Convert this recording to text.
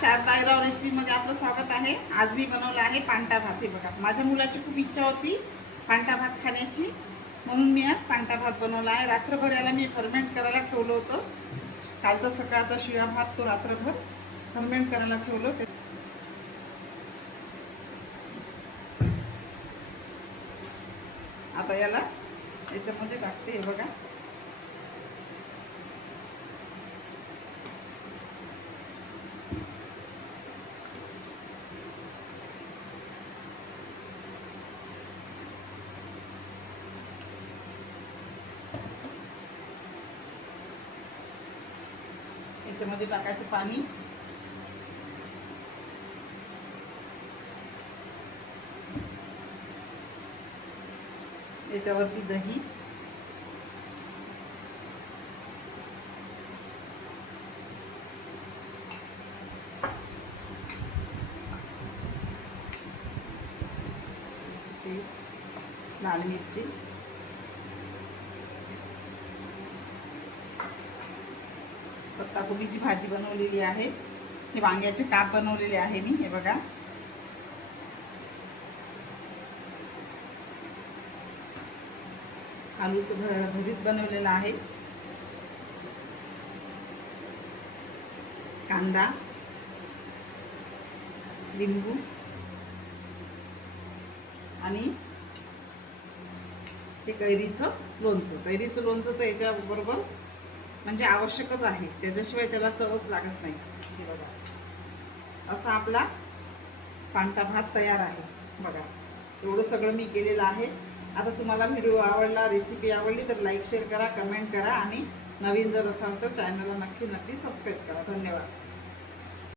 शारदाईराव रेसिपीमध्ये आपलं स्वागत आहे। आज मी बनवला आहे पांटा भात। हे बघा, माझ्या मुलाची खूप इच्छा होती पांटा भात खाण्याची, म्हणून मी आज पांटा भात बनवला आहे। रात्रभर याला मी फर्मेंट करायला ठेवलं होतं। कालचा सकाळचा शिळा भात तो रात्रभर फर्मेंट करायला ठेवलं। आता याला याच्यामध्ये टाकते। हे बघा, याच्यामध्ये टाकायचं पाणी, याच्यावरती दही, लाल मिरची, पत्ताकोबीची भाजी बनवलेली आहे। हे वांग्याचे काप बनवलेले आहे मी। हे बघा, आलूचं भरीत बनवलेलं आहे। कांदा, लिंबू आणि हे कैरीचं लोणचं। कैरीचं लोणचं तर याच्याबरोबर म्हणजे आवश्यकच आहे, त्याच्याशिवाय त्याला चवच लागत नाही। हे बघा, असा आपला पांटा भात तयार आहे। बघा, एवढं सगळं मी केलेलं आहे। आता तुम्हाला व्हिडिओ आवडला, रेसिपी आवडली तर लाईक शेअर करा, कमेंट करा आणि नवीन जर असाल तर चॅनलला नक्की सबस्क्राईब करा। धन्यवाद।